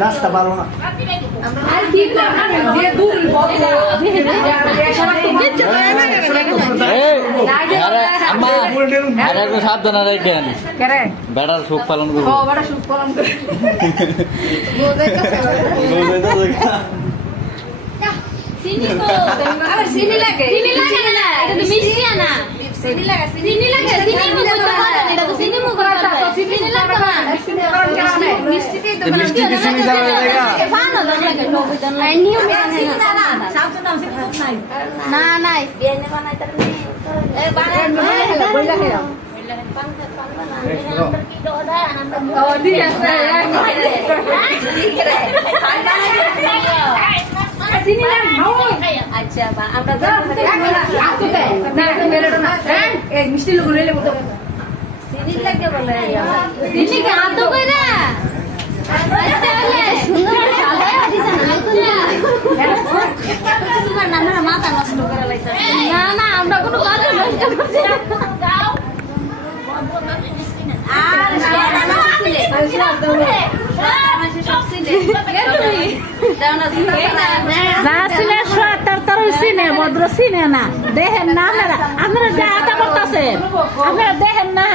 রাস্তা ভালো না সাবধানে রাখেন বেড়ার সুখ পালন করবো চিনি লাগে না এটা তো মিষ্টি না চিনি লাগে চিনি মুখ এটা তো চিনি মুখ চিনি লাগে না মিষ্টি তো মিষ্টি কি চিনি যাবে লাগা ফানো দাম লাগে লোকজন নাই নিয়ম না সাবধান নাও চিনি মুখ নাই না নাই বিয়ানে বানাই তার এই বানাই বইলা খেলা আচ্ছা আমরা মিষ্টি লোক চিনি লাগে বলে চিনি হাত কইরা মাথা নষ্ট করে লাইছে না না আমরা কোনো কাজ নষ্ট করছি না দেখেন না আপনারা যা আদা করতেছেন আপনারা দেখেন না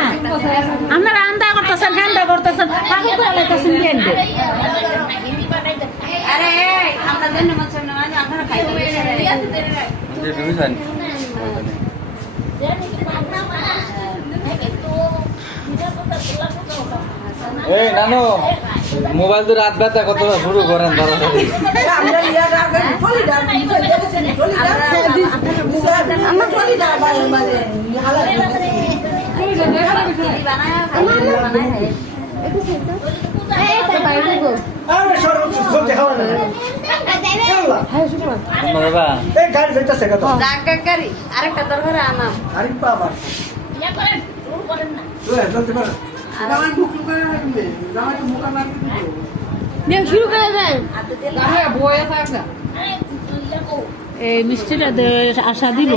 আপনারা আন্দা করতেছেন হান্দা করতেছেন পাগল করে লাইতেছেন কেন্দ্রে আরে আমরা জন্য আমরা খাইতে এই নানু মোবাইল তো রাত বেতা কত শুরু করেন আরেকটা দরকার আনাম শুরু করে দেন এই মিষ্টিটা আশা দিল